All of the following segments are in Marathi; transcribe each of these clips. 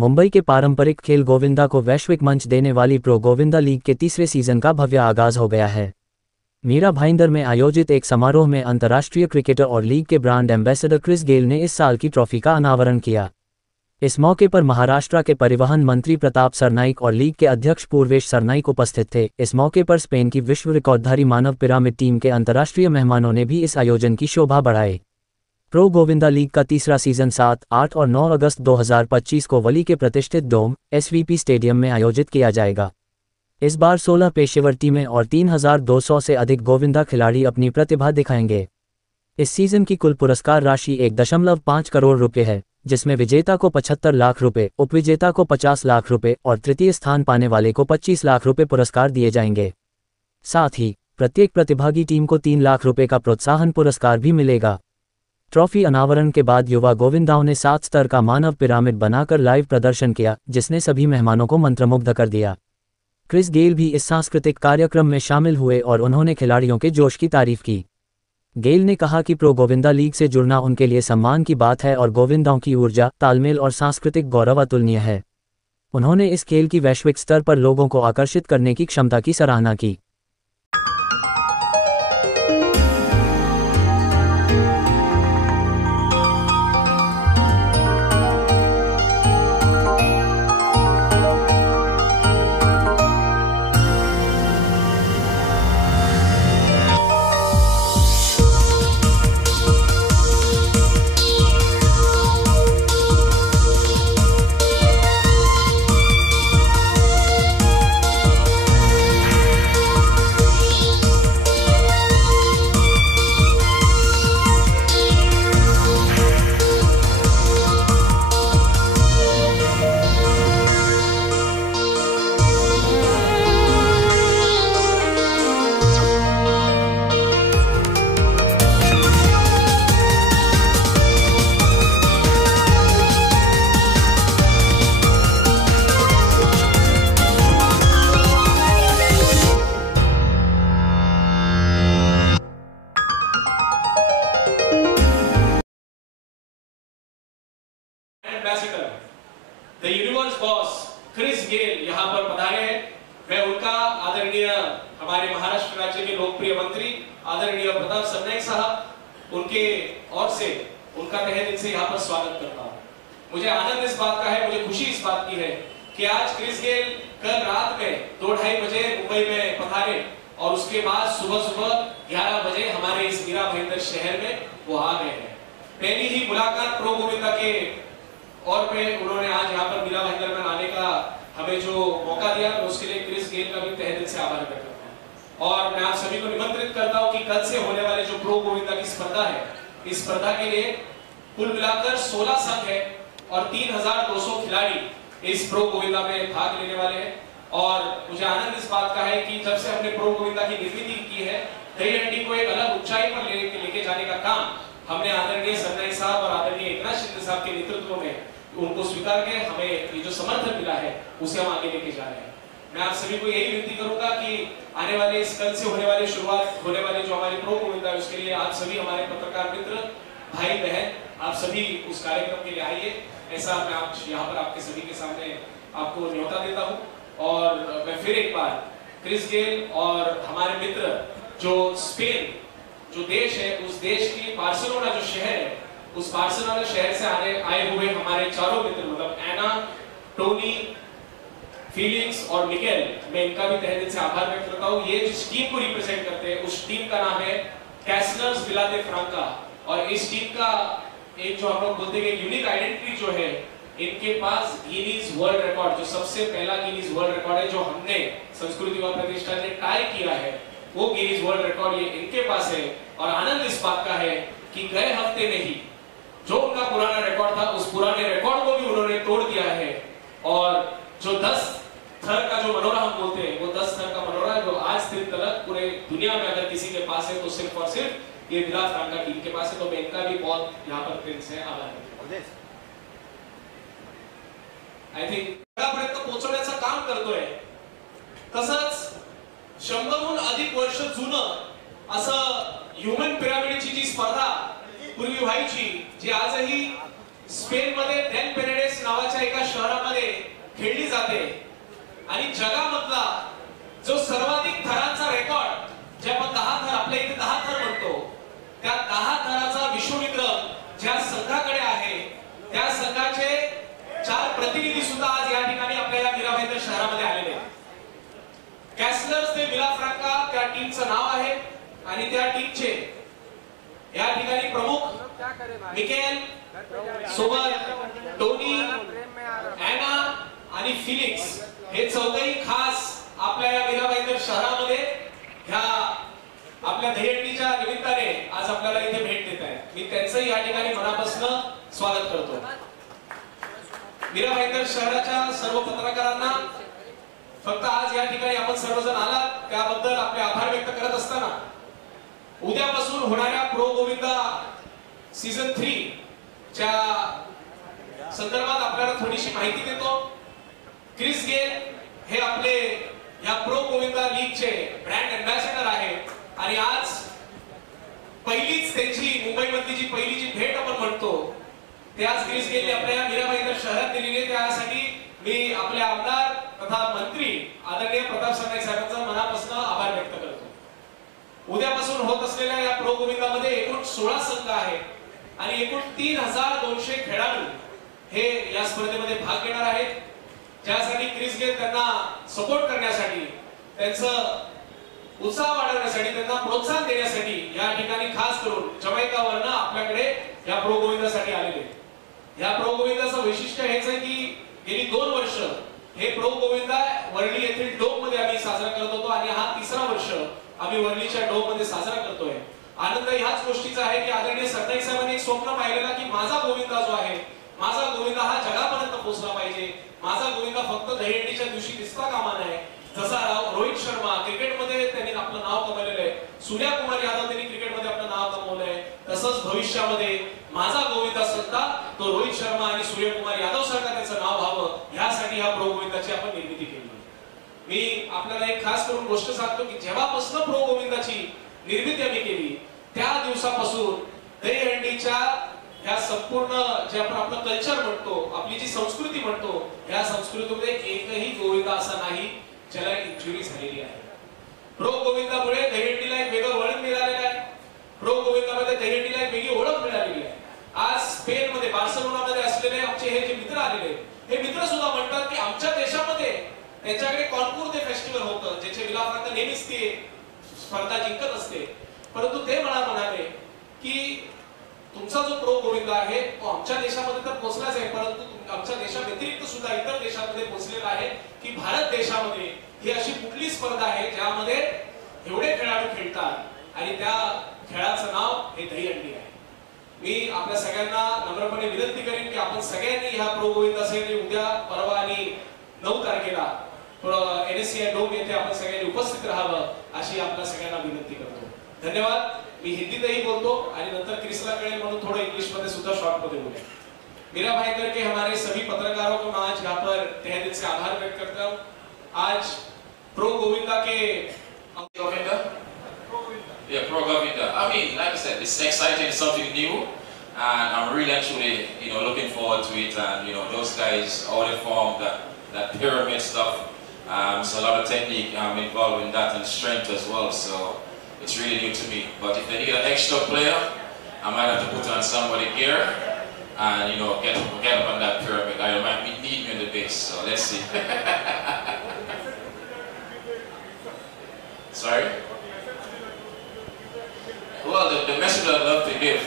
मुंबई के पारंपरिक खेल गोविंदा को वैश्विक मंच देने वाली प्रो गोविंदा लीग के तीसरे सीजन का भव्य आगाज हो गया है। मीरा भाईंदर में आयोजित एक समारोह में अंतर्राष्ट्रीय क्रिकेटर और लीग के ब्रांड एम्बेसडर क्रिस गेल ने इस साल की ट्रॉफी का अनावरण किया। इस मौके पर महाराष्ट्र के परिवहन मंत्री प्रताप सरनाइक और लीग के अध्यक्ष पूर्वेश सरनाइक उपस्थित थे। इस मौके पर स्पेन की विश्व रिकॉर्डधारी मानव पिरामिड टीम के अंतर्राष्ट्रीय मेहमानों ने भी इस आयोजन की शोभा बढ़ाई। प्रो गोविंदा लीग का तीसरा सीजन 7, 8 और 9 अगस्त 2025 को वली के प्रतिष्ठित डोम एसवीपी स्टेडियम में आयोजित किया जाएगा। इस बार 16 पेशेवर टीमें और 3200 से अधिक गोविंदा खिलाड़ी अपनी प्रतिभा दिखाएंगे। इस सीजन की कुल पुरस्कार राशि 1.5 करोड़ रुपये है, जिसमें विजेता को 75 लाख रुपये, उपविजेता को 50 लाख रुपये और तृतीय स्थान पाने वाले को 25 लाख रुपये पुरस्कार दिए जाएंगे। साथ ही प्रत्येक प्रतिभागी टीम को 3 लाख रुपये का प्रोत्साहन पुरस्कार भी मिलेगा। ट्रॉफी अनावरण के बाद युवा गोविंदाओं ने 7 स्तर का मानव पिरामिड बनाकर लाइव प्रदर्शन किया, जिसने सभी मेहमानों को मंत्रमुग्ध कर दिया। क्रिस गेल भी इस सांस्कृतिक कार्यक्रम में शामिल हुए और उन्होंने खिलाड़ियों के जोश की तारीफ की। गेल ने कहा कि प्रो गोविंदा लीग से जुड़ना उनके लिए सम्मान की बात है और गोविंदाओं की ऊर्जा, तालमेल और सांस्कृतिक गौरव अतुलनीय है। उन्होंने इस खेल की वैश्विक स्तर पर लोगों को आकर्षित करने की क्षमता की सराहना की। Ambassador the universe boss Chris Gayle यहाँ पर पधारे हैं। मैं उनका आदरणीय हमारे महाराष्ट्र राज्य के लोकप्रिय मंत्री आदरणीय प्रताप सरनाइक साहब, उनके ओर से उनका तहे दिल से यहाँ पर स्वागत करता हूँ। मुझे आनंद इस बात का है, मुझे खुशी इस बात की है कि आज क्रिस गेल कल रात में 2-2:30 बजे मुंबई में पधारे और उसके बाद सुबह 11 बजे हमारे इस मीरा भाईंदर शहर में वो आ गए हैं। पहली ही मुलाकात प्रो गोविंदा के और पे उन्होंने आज यहाँ पर मीरा भाईंदर में आने का हमें जो मौका दिया, तो उसके लिए क्रिस गेल का भी तहे दिल से आभार व्यक्त करता हूँ। और मैं आप सभी को निमंत्रित करता हूँ कि कल से होने वाले जो प्रो गोविंदा की स्पर्धा है, इस स्पर्धा के लिए कुल मिलाकर 16 संघ है और 3200 खिलाड़ी इस प्रो गोविंदा में भाग लेने वाले हैं। और मुझे आनंद इस बात का है कि जब से हमने प्रो गोविंदा की निर्मित की है, दही हंडी को एक अलग ऊंचाई पर लेके जाने का काम हमने आदरणीय सरनाइक साहब और आदरणीय एकनाथ शिंदे साहब के नेतृत्व में उनको स्वीकार के हमें ये जो समर्थन मिला है उसे हम आगे लेके जा रहे हैं। मैं आप सभी को यही विनती करूंगा कि आने वाले इस कल से होने वाले शुरुआत होने वाले जो हमारे प्रो गोविंदा है, उसके लिए आप सभी हमारे पत्रकार मित्र भाई बहन आप सभी उस कार्यक्रम के लिए आइए, ऐसा मैं आप यहाँ पर आपके सभी के सामने आपको न्योता देता हूँ। और मैं फिर एक बार क्रिस गेल और हमारे मित्र जो स्पेन जो देश है, उस देश की बार्सिलोना जो शहर है, उस बार्सिलोना शहर से आए हुए हमारे चारों मित्र मतलब एना, टोनी, फीलिक्स और मिकेल, मैं इनका भी तहे दिल से आभार व्यक्त करता हूँ। ये जिस टीम को रिप्रेजेंट करते हैं उस टीम का नाम है कैसलर्स विला दे फ्रांका। और इस टीम का एक जो हम लोग बोलते हैं यूनिक आइडेंटिटी जो है, इनके पास गिनीज वर्ल्ड रिकॉर्ड, जो सबसे पहला गिनीज वर्ल्ड रिकॉर्ड है जो हमने संस्कृति युवा प्रतिष्ठान ने टाई किया है, वो गिनीज वर्ल्ड रिकॉर्ड ये इनके पास है। और आनंद इस बात का है कि गए हफ्ते में ही जो उनका पुराना रिकॉर्ड था, उस पुराने रिकॉर्ड को भी उन्होंने तोड़ दिया है। और जो 10 थर का जो मनोरा हम बोलते हैं, वो 10 थर का मनोरा जो आज दिन तक पूरे दुनिया में अगर किसी के पास है तो सिर्फ और सिर्फ ये विला फ्रांका टीम के पास है। तो मैं इनका भी बहुत यहाँ पर प्रिंस है आभार व्यक्त करतो। आय थिंक पर्यंत पोहोचवण्याचं काम करतोय। तसंच 100हून अधिक वर्ष जुनं असं ह्यूमन पिरामिडची जी स्पर्धा पूर्वी व्हायची, जी आजही स्पेन मध्ये डेल पेरेडेस नावाच्या एका शहरामध्ये खेळली जाते आणि जगामधला जो सर्वाधिक थरांचा रेकॉर्ड जे आपण 10 थर आपल्या इथे 10 थर म्हणतो त्या 10 थराचा विश्वविक्रम ज्या संघाकडे आहे त्या संघाचे 4 प्रतिनिधी सुद्धा आज या ठिकाणी आपल्या या मीरा भाईंदर शहरामध्ये आलेले आहेत. कॅसलर्स ते विलाफ्रांका त्या टीमचं नाव आहे आणि त्या टीमचे या ठिकाणी प्रमुख मिकेल सोबत टोनी ॲना आणि फिलिक्स हे चौघही खास आपल्या या मीरा भाईंदर शहरामध्ये ह्या आपल्या दहीहंडीच्या निमित्ताने आज आपल्याला इथे भेट देत आहेत. मी त्यांचंही या ठिकाणी मनापासून स्वागत करतो. मीरा भाईंदर शहराच्या सर्व पत्रकारांना फक्त आज या ठिकाणी आपण सर्वजण आलात त्याबद्दल आपले आभार व्यक्त करत असताना उद्यापासून होणाऱ्या प्रो गोविंदा सीझन 3 च्या संदर्भात आपल्याला थोडीशी माहिती देतो. क्रिस गेल हे आपले या प्रो गोविंदा लीगचे ब्रँड अँबॅसेडर आहेत आणि आज पहिलीच त्यांची मुंबईमधली जी पहिली जी भेट आपण म्हणतो ते आज क्रिस गेलने आपल्या मीरा भाईंदर शहरात दिलेली आहे. त्यासाठी मी आपले आमदार तथा मंत्री आदरणीय प्रताप सरनाईक साहेबांचा मनापासून आभार व्यक्त करतो. उद्यापासून होत असलेल्या या प्रो गोविंदामध्ये एकूण 16 संघ आहेत आणि एकूण 3200 खेळाडू हे या स्पर्धेमध्ये भाग घेणार आहेत. ज्यासाठी क्रिस गेल त्यांना सपोर्ट करण्यासाठी त्यांचं उत्साह वाढवण्यासाठी त्यांना प्रोत्साहन देण्यासाठी या ठिकाणी खास करून जमैकावरनं आपल्याकडे या प्रो गोविंदासाठी आलेले. या प्रो गोविंदाचं वैशिष्ट्य हेच आहे की गेली 2 वर्ष हे प्रो गोविंदा वर्ली येथील डोम मध्ये आम्ही साजरा करत होतो आणि हा 3रा वर्ष आम्ही वर्लीच्या डोम मध्ये साजरा करतोय. आनंद ह्याच गोष्टीचा आहे की आदरणीय सरनाईक साहेबांनी एक स्वप्न पाहिलेला की माझा गोविंदा जो आहे माझा गोविंदा हा जगापर्यंत पोहोचला पाहिजे. माझा गोविंदा फक्त दहीहंडीच्या दिवशी दिसता कामा नये. जसा रोहित शर्मा क्रिकेटमध्ये त्यांनी आपलं नाव कमवलेलं आहे, सूर्यकुमार यादव त्यांनी क्रिकेटमध्ये आपलं नाव कमवलंय, तसंच भविष्यामध्ये माझा गोविंदा सुद्धा तो रोहित शर्मा आणि सूर्यकुमार यादव सारखा त्याचं नाव व्हावं यासाठी ह्या प्रो गोविंदाची आपण निर्मिती केली. मी आपल्याला एक खास करून गोष्ट सांगतो की जेव्हापासून प्रो गोविंदाची निर्मिती आम्ही केली त्या दिवसापासून दहीहंडीच्या ह्या संपूर्ण जे आपण आपलं कल्चर म्हणतो आपली जी संस्कृती म्हणतो या संस्कृतीमध्ये एकही गोविंदा असा नाही ज्याला इंजुरी झालेली आहे. प्रो गोविंदामुळे दहीहंडीला एक वेगळं वळण मिळालेलं आहे. प्रो गोविंदामध्ये दहीहंडीला एक वेगळी ओळख मिळालेली आहे. आज स्पेन मध्ये बार्सिलोनामध्ये असलेले आमचे हे जे मित्र आलेले हे मित्र सुद्धा म्हणतात की आमच्या देशामध्ये त्यांच्याकडे कॉन्कूर ते फेस्टिवल होतं ज्याचे विलाफ्रांका नेहमीच ती स्पर्धा जिंकत असते. परंतु ते मला म्हणाले की तुमचा जो प्रो गोविंदा आहे तो आमच्या देशामध्ये तर पोहोचलाच आहे परंतु आमच्या देशाव्यतिरिक्त सुद्धा इतर देशांमध्ये पोहोचलेला आहे की भारत देशामध्ये ही अशी कुठली स्पर्धा आहे ज्यामध्ये एवढे खेळाडू खेळतात आणि त्या खेळाचं नाव हे दहीहंडी आहे. मी आपल्या सगळ्यांना नम्रपणे विनंती करेन की आपण सगळ्यांनी ह्या प्रो गोविंदासाठी उद्या परवा आणि 9 तारखेला NSCI डोम येथे आपण सगळ्यांनी उपस्थित राहावं अशी आपल्या सगळ्यांना विनंती करतो. धन्यवाद. मी हिंदीतही बोलतो आणि नंतर क्रिसला कळेल म्हणून थोड़ा इंग्लिश में सुधा शॉर्ट में बोले. मीरा भाईंदर के हमारे सभी पत्रकारों को मैं आज यहाँ पर तहे दिल से आभार व्यक्त करता हूँ. आज pro Govinda K Govinda? Yeah, Pro Govinda. I mean, like I said, it's exciting, it's something new, and I'm really actually, looking forward to it. And those guys, all they formed that pyramid stuff. So a lot of technique involved in that and strength as well. So it's really new to me. But if they need an extra player, I might have to put on somebody gear and get up on that pyramid. I might need me in the base. So let's see. Sorry. Well, the message I'd love to give,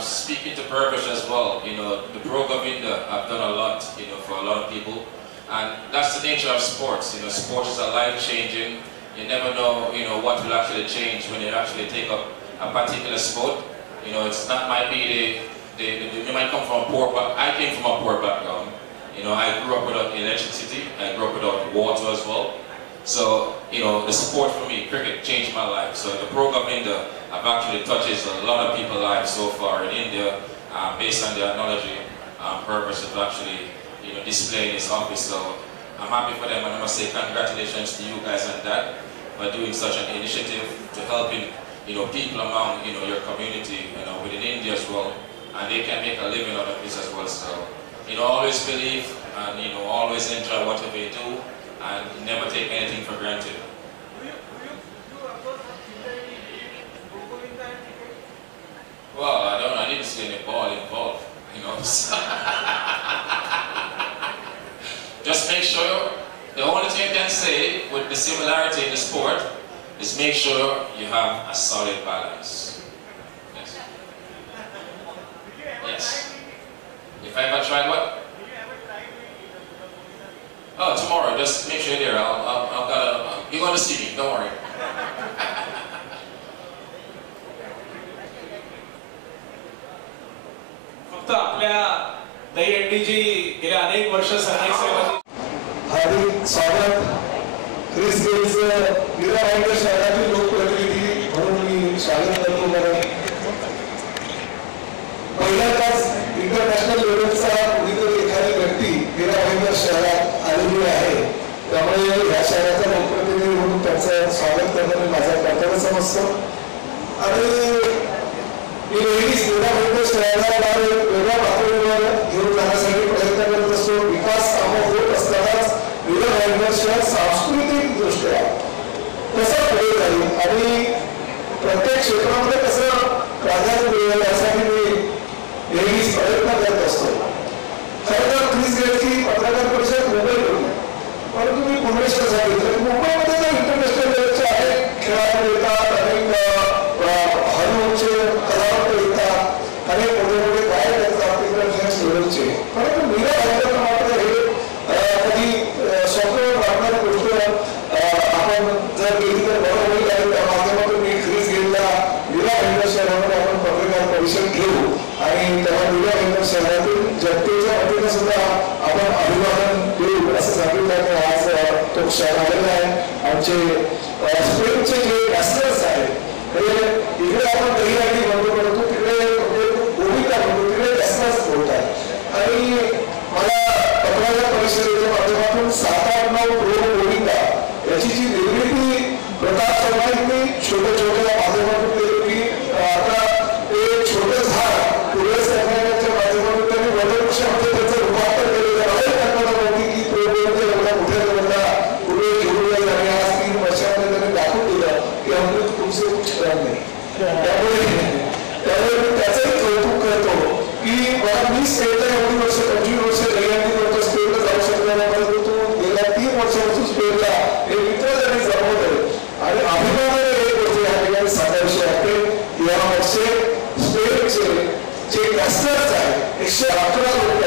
speaking to Purpose as well, the Pro Govinda, I've done a lot, for a lot of people. And that's the nature of sports. Sports are life-changing. You never know, what will actually change when you actually take up a particular sport. It's not might be you might come from a poor background. I came from a poor background. I grew up without electricity. I grew up without water as well. So, the sport for me, cricket, changed my life. So the Pro Govinda actually touches a lot of people's lives so far in India, based on the technology Purpose of actually, displaying his office. So I'm happy for them, and I must say congratulations to you guys on that, by doing such an initiative to helping, people among, your community, within India as well, and they can make a living out of this as well. So, always believe and always enjoy whatever you do and never take anything for granted. Well, I didn't see any ball involved, Just make sure, the only thing I can say with the similarity in the sport is make sure you have a solid balance. Yes. Yes. If I ever tried what? Oh, tomorrow, just make sure you're there. You're going to see me, don't worry. फक्त आपल्या दहीहंडीची गेल्या अनेक वर्ष सरकारी सेवा हार्दिक स्वागत. क्रिस गेलचं मीरा भाईंदर शहरातील लोकप्रतिनिधी म्हणून मी स्वागत करतो. कारण पहिल्यांदाच इंटरनॅशनल लेवलचा कुणीतरी एखादी व्यक्ती मीरा भाईंदर शहरात आलेली आहे. त्यामुळे या शहराचा लोकप्रतिनिधी म्हणून त्यांचं स्वागत करणं माझा कर्तव्य समजतो. आणि मी नेहमीच मीरा भाईंदर शहराला वेगळ्या पातळीवर घेऊन जाण्यासाठी प्रयत्न करत असतो. विकास कामं होत असतानाच मीरा भाईंदर शहर सांस्कृतिक दृष्ट्या कसं पुढे जाईल आणि प्रत्येक क्षेत्रामध्ये कसं प्राधान्य मिळेल यासाठी मी नेहमीच प्रयत्न करत असतो. खरं तर क्रिस गेलची पत्रकार परिषद मुंबईत होती, परंतु मी भुवनेश्वरसाठी मुंबईमध्ये जर इंटरनॅशनल लेवलचे अनेक खेळाडू येतात, अनेक हॉलिवूडचे कलावंत येतात, अनेक मोठे मोठे गायक येतात इंटरनॅशनल लेवलचे. परंतु मीरा भाईंदर मात्र हे कधी स्वप्न वाटणारी गोष्ट आपण जर गेली तर बरं होईल. आणि त्या माध्यमातून मी क्रिस गेलला मीरा भाईंदर शहरामध्ये आपण पत्रकार परिषद घेऊ आणि तेव्हा मीरा भाईंदर शहरातील जनतेच्या वतीनं सुद्धा आपण अभिवादन देऊ असं सांगितलं. आणि आज तो क्षण आलेला आहे. आमचे स्पेनचे जे रॅसलर्स आहेत, इकडे आपण दहीहंडी म्हणतो, परंतु तिकडे भूमिका म्हणतो, तिकडे रॅसलर्स बोलतात. आणि मला पत्रकार परिषदेच्या माध्यमातून 7-8-9 प्रो भूमिका याची जी निर्मिती प्रताप चव्हाणांनी छोट्या छोट्या माध्यमातून केली, की आता एक छोटं झाड पुरेस करण्याच्या माध्यमातून त्यांनी वनवृक्षामध्ये त्याचं रूपांतर केलेलं आहे. कल्पना नव्हती की प्रो एवढा मोठ्या लेवलला पुढे घेऊन जाईल आणि आज 3 वर्षामध्ये त्यांनी दाखवून दिलं की अमृत तुमचे कुछ कम नाही. त्यामुळे मी त्याचंही कौतुक करतो की मला मी स्टेटला एवढी वर्ष 25 वर्ष दहीहंडी करतो, स्टेटला जाऊ शकलो नाही, परंतु तू गेल्या 3 वर्षापासून स्टेटला हे मित्र त्यांनी जमवलंय. आणि अभिमानाने एक गोष्ट या ठिकाणी सांगायची आहे की या वर्षे स्टेटचे जे रॅसलर्स आहेत 111 लोक